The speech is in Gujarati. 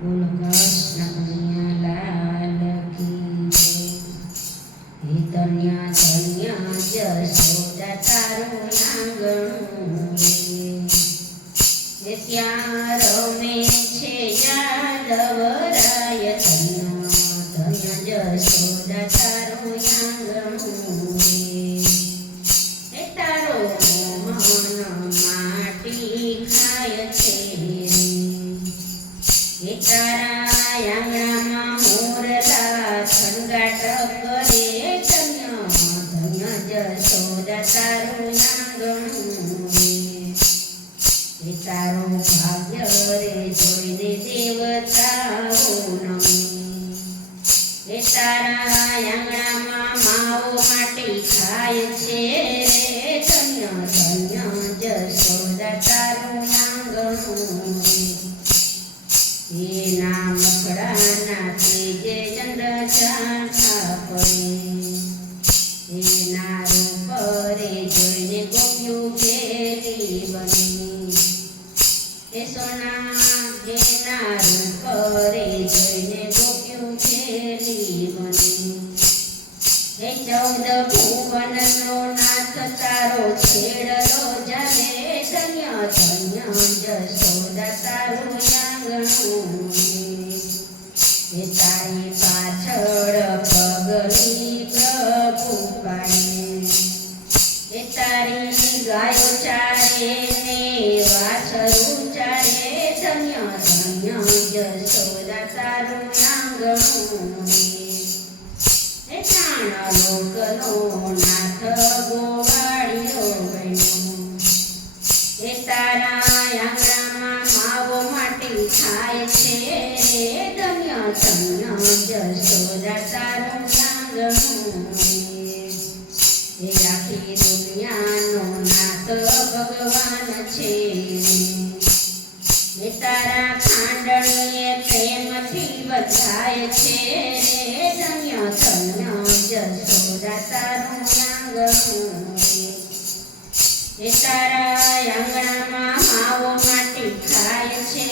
બોલ કૃષ્ણ કનૈયા લાલ કી જય. હે ધન્ય ધન્ય જશોદા તારું આંગણું રે. ત્યાં રમે છે યાદવરાય. ધન્ય ધન્ય જશોદા તારું આંગણું રે. તારો મન માટી ખાય છે. તારા આંગણામાં મોરલા ખણગાટ કરે. ધન્ય ધન્ય જશોદા તારું આંગણું રે. તારું ભાગ્ય રે જોઈને દેવતાઓ નમે. તારા આંગણામાં માવો માટી ખાય છે. ધન્ય ધન્ય જશોદા તારું આંગણું રે. એના મકડાના તેજે ચંદ્ર ચાંદા પડે. એના રૂપ રે જોઈને ગોપ્યું ઘેરી બની. એ સોના એના રૂપ રે જોઈને ગોપ્યું ઘેરી બની. એ 14 ભુવનનો નાથ તારો છેડલો જાને. ધન્ય ધન્ય જશોદા તારું આંગણું રે. તારી પાછળ પગલી પ્રભુ પાડે. તારી ગાયો ચારે ને વાછરું ચારે. ધન્ય ધન્ય જશોદા તારું આંગણું રે. જાણ લોકનો નાથ ગોવાળિયો બન્યો. તારા આંગણામાં માવો માટી ખાય છે. ધન્ય ધન્ય જશોદા તારું આંગણું રે. આખી દુનિયાનો નાથ ભગવાન છે. તારા ખાંડણીએ પ્રેમથી બધાય છે. ધન્ય ધન્ય જશોદા તારું આંગણું રે. તારા આંગણામાં માવો માટી ખાય છે.